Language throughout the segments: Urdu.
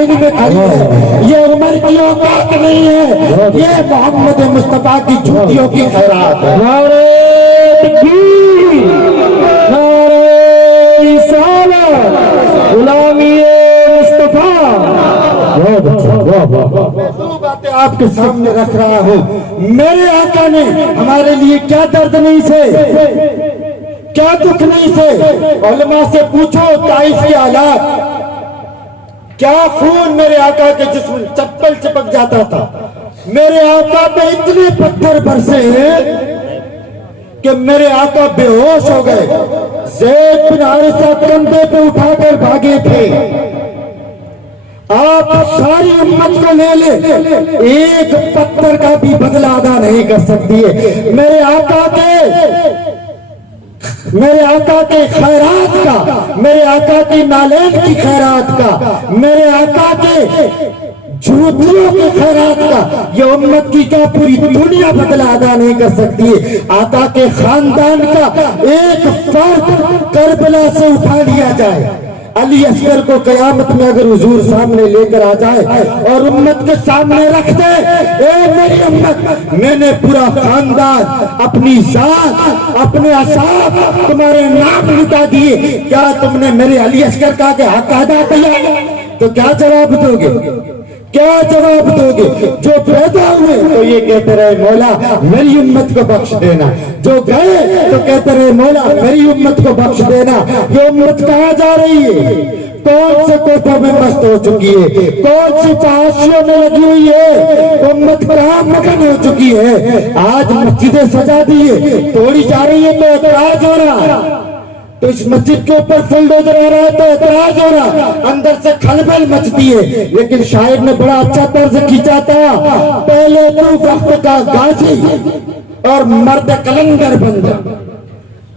لائن میں کھڑی ہے، یہ عمر کی اوقات نہیں ہے، یہ محمد مصطفیٰ کی جھوٹیوں کی خیرات ہے۔ نعرہ تکبیر، نعرہ رسالت، غلامی مصطفیٰ۔ بہت اچھا، دو باتیں آپ کے سامنے رکھ رہا ہوں۔ میرے آقا نے ہمارے لیے کیا درد نہیں سے، کیا دکھ نہیں سے۔ علماء سے پوچھو طائف کے حالات، کیا خون میرے آقا کے جسم چپل چپک جاتا تھا۔ میرے آقا پہ اتنے پتھر برسے ہیں کہ میرے آقا بے ہوش ہو گئے۔ زید بن حارثہ کندھے پہ اٹھا کر بھاگے تھے۔ آپ ساری امت کو لے لے، ایک پتھر کا بھی بدلہ ادا نہیں کر سکتی ہے۔ میرے آقا کے خیرات کا، میرے آقا کی نالین کی خیرات کا، میرے آقا کے جھوٹیوں کے خیرات کا یہ امت کی کیا پوری دنیا بدلہ ادا نہیں کر سکتی ہے۔ آقا کے خاندان کا ایک فرد کربلا سے اٹھا لیا جائے، علی اصغر کو قیامت میں اگر حضور سامنے لے کر آ جائے اور امت کے سامنے رکھ دے، اے میری امت، میں نے پورا خاندان، اپنی ذات، اپنے اصحاب تمہارے نام مٹا دیے، کیا تم نے میرے علی اصغر کا کہ حق ادا کیا؟ تو کیا جواب دو گے؟ کیا جواب دو گے؟ جو پیدا ہوئے تو یہ کہتے رہے مولا میری امت کو بخش دینا، جو گئے تو کہتے رہے مولا میری امت کو بخش دینا۔ یہ امت کہاں جا رہی ہے؟ کون سے کوٹھوں میں مست ہو چکی ہے؟ کون سی فحاشیوں میں لگی ہوئی ہے؟ امت کہاں مگن ہو چکی ہے؟ آج مسجدیں سجا دی ہے، توڑی جا رہی ہے تو اعتراض ہو رہا، تو اس مسجد کے اوپر فلڈوزر آ رہا ہے تو اعتراض ہو رہا، اندر سے کھلبل مچتی ہے۔ لیکن شاعر نے بڑا اچھا طرز کھینچا تھا، پہلے تو وقت کا غازی اور مرد کلندر بن جا،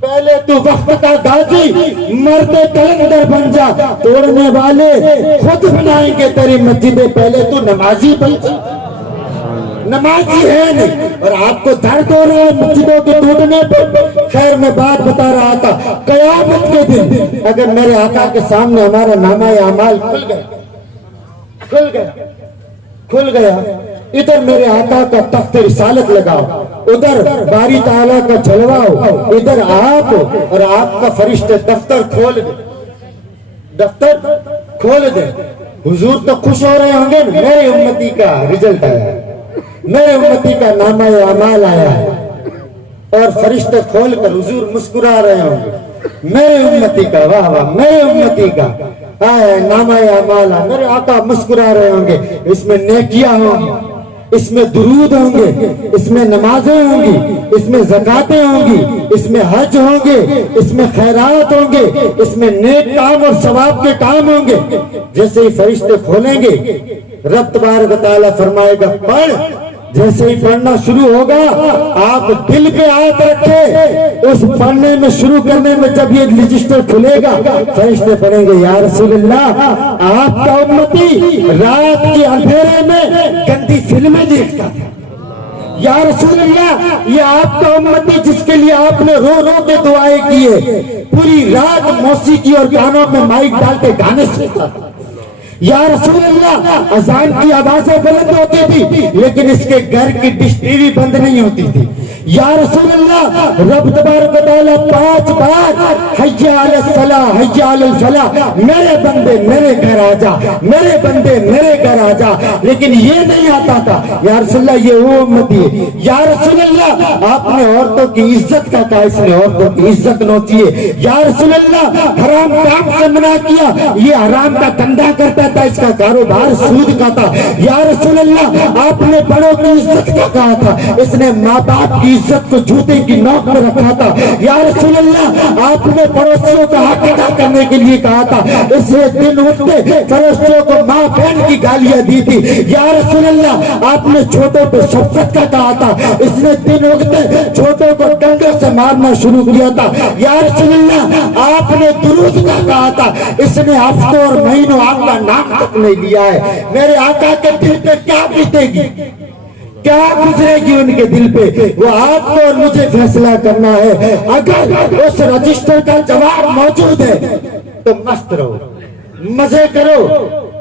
پہلے تو وقت کا غازی مرد کلندر بن جا، توڑنے والے خود بنائیں گے تیری مسجدیں، پہلے تو نمازی بن جا۔ نمازی ہے نہیں اور آپ کو درد ہو رہا ہے مسجدوں کے ٹوٹنے پر۔ خیر میں بات بتا رہا تھا، قیامت کے دن اگر میرے آقا کے سامنے ہمارا نامہ اعمال کھل گیا، ادھر میرے آقا کا تخت رسالت لگاؤ، ادھر باری تعالیٰ کا جلوہ ہو، ادھر آپ اور آپ کا فرشتے دفتر کھول دے، حضور تو خوش ہو رہے ہوں گے، میرے امتی کا رزلٹ آیا، میرے امتی کا نامہ اعمال آیا ہے، اور فرشتے کھول کر حضور مسکرا رہے ہوں گے، میرے امتی کا، واہ واہ، میرے امتی کا نامہ اعمال ہے۔ میرے آقا مسکرا رہے ہوں گے، اس میں نیکیاں ہوں گی، اس میں درود ہوں گے، اس میں نمازیں ہوں گی، اس میں زکاتیں ہوں گی، اس میں حج ہوں گے، اس میں خیرات ہوں گے، اس میں نیک کام اور ثواب کے کام ہوں گے۔ جیسے ہی فرشتے کھولیں گے، رب تبارک و تعالیٰ فرمائے گا پڑھ، جیسے ہی پڑھنا شروع ہوگا آپ دل پہ ہاتھ رکھے، اس پڑھنے میں شروع کرنے میں جب یہ رجسٹر کھلے گا فرشتے پڑھیں گے یا رسول اللہ آپ کا امتی رات کے اندھیرے میں گندی فلمیں دیکھتا تھا، یا رسول اللہ یہ آپ کا امتی جس کے لیے آپ نے رو رو کے دعائیں کی ہے، پوری رات موسیقی اور گانوں میں مائک ڈال کے گانے سنتا تھا، یا رسول اللہ اذان کی آوازیں بلند ہوتی تھی لیکن اس کے گھر کی ڈش ٹی وی بند نہیں ہوتی تھی، یا رسول اللہ رب تبارک و تعالیٰ 5 بار حی علی الصلاۃ حی علی الفلاح، میرے بندے میرے گھر آ جا، میرے بندے میرے گھر آ جا، لیکن یہ نہیں آتا تھا، یا رسول اللہ یہ وہ امتی ہے، یا رسول اللہ آپ نے عورتوں کی عزت کا کہا، اس نے عورتوں کی عزت نوچی ہے، یا رسول اللہ حرام کام سے منع کیا، یہ حرام کا دھندا کرتا تھا، اس کا کاروبار سود کا تھا، یا رسول اللہ آپ نے بڑوں کی عزت کا کہا تھا، اس نے ماں باپ کی عزت کو جوتے کی نوک میں رکھا تھا، یا رسول اللہ آپ نے پڑوسیوں کا حق ادا کرنے کے لیے کہا تھا، اس نے دن اٹھتے فرشتوں کو ماں بہن کی گالیاں دی تھی، یا رسول اللہ آپ نے چھوٹوں پہ شفقت کا کہا تھا، اس نے دن اٹھتے چھوٹوں کو ڈنڈوں سے مارنا شروع کیا تھا، یا رسول اللہ آپ نے درود کا کہا تھا، اس نے ہفتوں اور مہینوں آپ کا نام تک نہیں لیا ہے۔ میرے آقا کے دل پہ کیا بیتے گی، کیا گزرے گی ان کے دل پہ، وہ آپ کو اور مجھے فیصلہ کرنا ہے۔ اگر اس رجسٹر کا جواب موجود ہے تو مست رہو، مزے کرو،